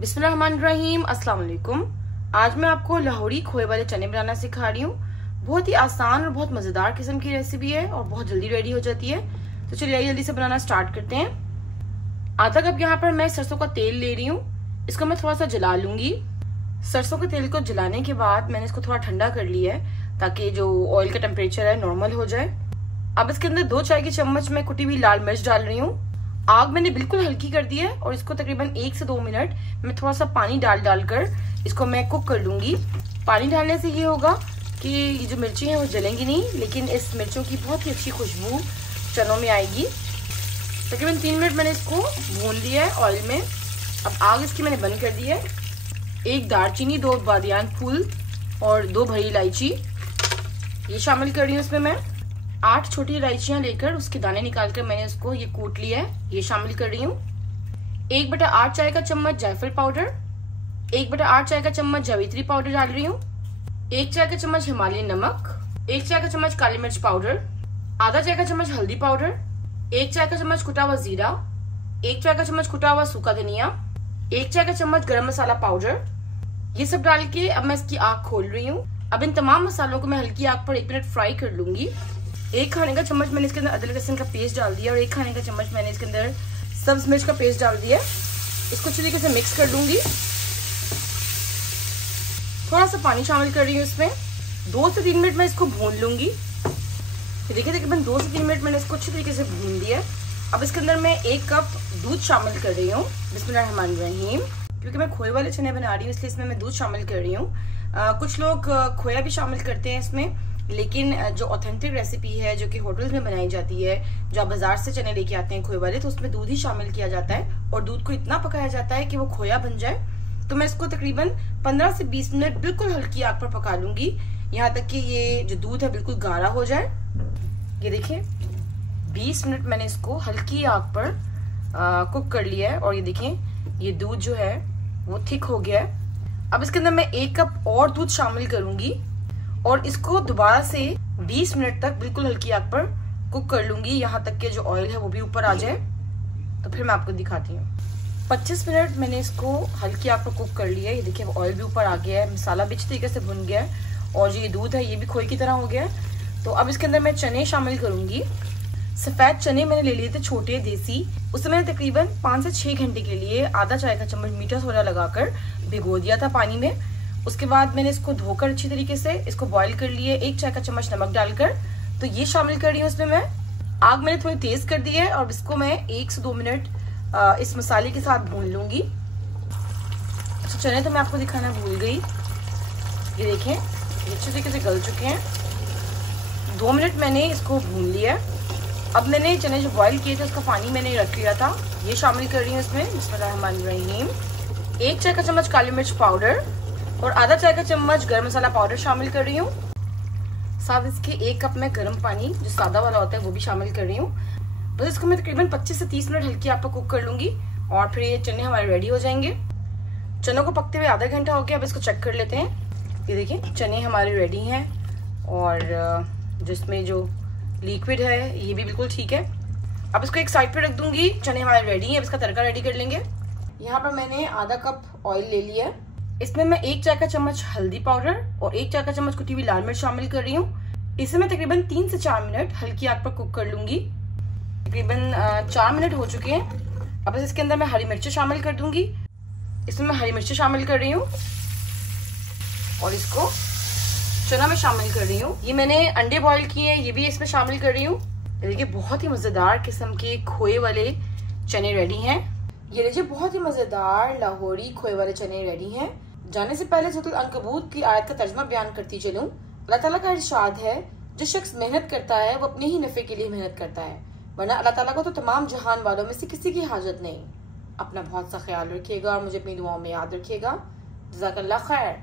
बिस्मिल्लाहिर्रहमानिर्रहीम, अस्सलाम वालेकुम। आज मैं आपको लाहौरी खोए वाले चने बनाना सिखा रही हूँ। बहुत ही आसान और बहुत मजेदार किस्म की रेसिपी है और बहुत जल्दी रेडी हो जाती है। तो चलिए जल्दी से बनाना स्टार्ट करते हैं। आधा कप यहाँ पर मैं सरसों का तेल ले रही हूँ। इसको मैं थोड़ा सा जला लूंगी। सरसों के तेल को जलाने के बाद मैंने इसको थोड़ा ठंडा कर लिया है ताकि जो ऑयल का टेम्परेचर है नॉर्मल हो जाए। अब इसके अंदर 2 चाय की चम्मच मैं कुटी हुई लाल मिर्च डाल रही हूँ। आग मैंने बिल्कुल हल्की कर दी है और इसको तकरीबन 1 से 2 मिनट मैं थोड़ा सा पानी डालकर इसको मैं कुक कर लूंगी। पानी डालने से ये होगा कि ये जो मिर्ची हैं वो जलेंगी नहीं, लेकिन इस मिर्चों की बहुत ही अच्छी खुशबू चनों में आएगी। तकरीबन 3 मिनट मैंने इसको भून लिया है ऑयल में। अब आग इसकी मैंने बंद कर दी है। 1 दालचीनी, 2 बादियान फूल और 2 बड़ी इलायची ये शामिल कर रही हूँ। इसमें मैं 8 छोटी इलायचियां लेकर उसके दाने निकालकर मैंने उसको ये कूट लिया है, ये शामिल कर रही हूँ। 1/8 चाय का चम्मच जायफल पाउडर, 1/8 चाय का चम्मच जावित्री पाउडर डाल रही हूँ। 1 चाय का चम्मच हिमालयन नमक, 1 चाय का चम्मच काली मिर्च पाउडर, आधा चाय का चम्मच हल्दी पाउडर, 1 चाय का चम्मच कुटा हुआ जीरा, 1 चाय का चम्मच कुटा हुआ सूखा धनिया, 1 चाय का चम्मच गरम मसाला पाउडर। ये सब डाल के अब मैं इसकी आग खोल रही हूँ। अब इन तमाम मसालों को मैं हल्की आग पर 1 मिनट फ्राई कर लूंगी। 1 खाने का चम्मच मैंने इसके अंदर अदरक लहसुन का पेस्ट डाल दिया और 1 खाने का चम्मच मैंने इसके अंदर सब्ज मिर्च का पेस्ट डाल दिया। इसको अच्छी तरीके से मिक्स कर लूंगी। थोड़ा सा पानी शामिल कर रही हूँ इसमें। 2 से 3 मिनट मैं इसको भून लूंगी। देखिए तकरीबन 2 से 3 मिनट मैंने इसको अच्छी तरीके से भून दिया। अब इसके अंदर मैं 1 कप दूध शामिल कर रही हूँ। बिस्मिल्लाहिर्रहमानिर्रहीम। क्योंकि मैं खोए वाले चने बना रही हूँ इसलिए इसमें मैं दूध शामिल कर रही हूँ। कुछ लोग खोया भी शामिल करते हैं इसमें, लेकिन जो ऑथेंटिक रेसिपी है जो कि होटल्स में बनाई जाती है, जो आप बाजार से चने लेके आते हैं खोए वाले, तो उसमें दूध ही शामिल किया जाता है और दूध को इतना पकाया जाता है कि वो खोया बन जाए। तो मैं इसको तकरीबन 15 से 20 मिनट बिल्कुल हल्की आग पर पका लूंगी, यहाँ तक कि ये जो दूध है बिल्कुल गाढ़ा हो जाए। ये देखिए 20 मिनट मैंने इसको हल्की आग पर कुक कर लिया है और ये देखें ये दूध जो है वो थिक हो गया है। अब इसके अंदर मैं 1 कप और दूध शामिल करूंगी और इसको दोबारा से 20 मिनट तक बिल्कुल हल्की आग पर कुक कर लूंगी, यहाँ तक कि जो ऑयल है वो भी ऊपर आ जाए। तो फिर मैं आपको दिखाती हूँ। 25 मिनट मैंने इसको हल्की आग पर कुक कर लिया है। ये देखिए ऑयल भी ऊपर आ गया है, मसाला भी अच्छी तरीके से भुन गया है और जो ये दूध है ये भी खोए की तरह हो गया है। तो अब इसके अंदर मैं चने शामिल करूंगी। सफेद चने मैंने ले लिए थे छोटे देसी। उसे मैंने तकरीबन 5 से 6 घंटे के लिए आधा चाय का चम्मच मीठा सोडा लगाकर भिगो दिया था पानी में। उसके बाद मैंने इसको धोकर अच्छी तरीके से इसको बॉईल कर लिए 1 चाय का चम्मच नमक डालकर। तो ये शामिल कर रही हूँ इसमें मैं। आग मैंने थोड़ी तेज कर दी है और इसको मैं 1 से 2 मिनट इस मसाले के साथ भून लूंगी। अच्छा चने तो मैं आपको दिखाना भूल गई। ये देखें ये अच्छी तरीके से गल चुके हैं। 2 मिनट मैंने इसको भून लिया। अब मैंने चने जो बॉईल किए थे उसका पानी मैंने रख लिया था, ये शामिल कर रही हूँ इसमें। बिस्मिल्लाहिर्रहमानिर्रहीम। 1 चाय का चम्मच काली मिर्च पाउडर और आधा चाय का चम्मच गरम मसाला पाउडर शामिल कर रही हूँ। साथ इसके 1 कप में गर्म पानी जो सादा वाला होता है वो भी शामिल कर रही हूँ। बस इसको मैं तकरीबन 25 से 30 मिनट हल्की आग पर कुक कर लूंगी और फिर ये चने हमारे रेडी हो जाएंगे। चनों को पकते हुए आधा घंटा हो गया। अब इसको चेक कर लेते हैं। ये देखिए चने हमारे रेडी हैं और जिसमें जो लिक्विड है ये भी बिल्कुल ठीक है। अब इसको एक साइड पे रख दूंगी। चने हमारे रेडी हैं। अब इसका तड़का रेडी कर लेंगे। यहाँ पर मैंने आधा कप ऑयल ले लिया है। इसमें मैं 1 चाय का चम्मच हल्दी पाउडर और 1 चाय का चम्मच कुटी हुई लाल मिर्च शामिल कर रही हूँ। इसे मैं तकरीबन 3 से 4 मिनट हल्की आग पर कुक कर लूंगी। तकरीबन 4 मिनट हो चुके हैं। अब इसके अंदर मैं हरी मिर्ची शामिल कर दूंगी। इसमें मैं हरी मिर्ची शामिल कर रही हूँ और इसको चना में शामिल कर रही हूँ। ये मैंने अंडे बॉईल किए हैं, ये भी इसमें शामिल कर रही हूँ। देखिए बहुत ही मजेदार किस्म के खोए वाले चने रेडी हैं। ये लीजिए बहुत ही मजेदार लाहौरी खोए वाले चने रेडी हैं। जाने से पहले सूरत अल-अनकबूत की आयत का तर्जुमा बयान करती चलूं। अल्लाह ताला का इरशाद है, जो शख्स मेहनत करता है वो अपने ही नफे के लिए मेहनत करता है, वरना अल्लाह ताला को तो तमाम जहान वालों में से किसी की हाजत नहीं। अपना बहुत सा ख्याल रखिएगा और मुझे अपनी दुआओं में याद रखिएगा। जज़ाकल्लाह खैर।